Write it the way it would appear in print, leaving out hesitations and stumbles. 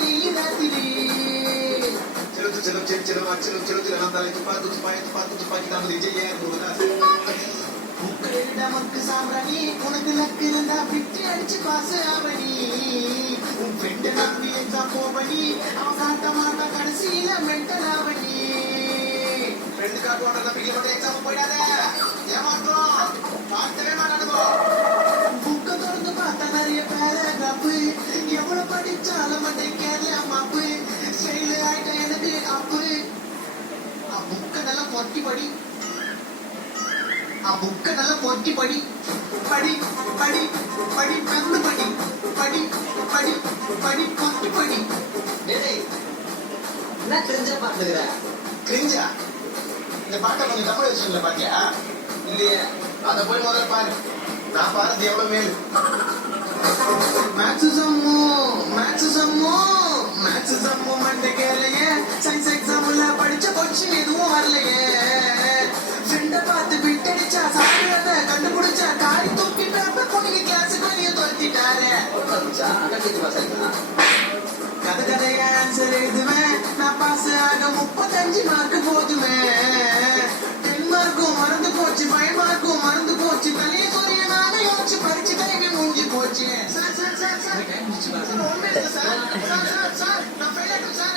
Daily ராத்திரி நமக்கு சாம்பிராணி உனக்கு லக்கு இருந்தா பிட்டு அடிச்சு பாசு ஆவணி உன் ஃப்ரெண்டு நம்பி எக்ஸாம் போவணி அவன் காட்ட மாட்டா கடைசியில மென்டல் ஆவணி ஃப்ரெண்டு காட்டுவான நம்பிக்கை மட்டும் எக்ஸாம் போயிடாத ஏமாற்றம் பார்க்கவே மாட்டானுதோ புக்க தொடர்ந்து பார்த்தா நிறைய பேராகிராஃபு எவ்வளவு படிச்சாலும் மட்டும் கேரளா மாப்பு ஸ்டைலு ஆயிட்ட எனக்கு அப்பு புக்க நல்லா பொறுக்கி படி புக்க நல்லா பொறுக்கி படி படி படி படி கண்ணு படி படி படி படி பொறுக்கி படி என்ன கிரிஞ்சா பாத்துக்கிற? கிரிஞ்சா இந்த பாட்டை கொஞ்சம் தமிழ் வச்சுல பாத்தியா? இல்லையே, அதை போய் முதல்ல பாரு. நான் பாருது எவ்வளவு மேலு. மேக்ஸ் சம்மோ மண்டை கேளையே சயின்ஸ் எக்ஸாம்ல படிச்ச கொஸ்டின் எதுவும் வரலையே ஃப்ரெண்ட பார்த்து பிட்டடிச்சா சாப்பிடுறத கண்டுபிடிச்சா காரி தூக்கி பேப்பர் பொண்ணுங்க கிளாஸுக்கு வெளியே துரத்திட்டாரு கதை கதைய ஆன்சர் எழுதுவேன் நான் பாஸ் ஆக 35 மார்க் போதுமே 10 மார்க்கும் மறந்து போச்சு 5 மார்க்கும் மறந்து போச்சு தலையை சொல்லிய நானே யோசிச்சு பறிச்சு டைமே மூஞ்சி போச்சு சார் நான் ஃபெயில் ஆயிட்டேன் சார்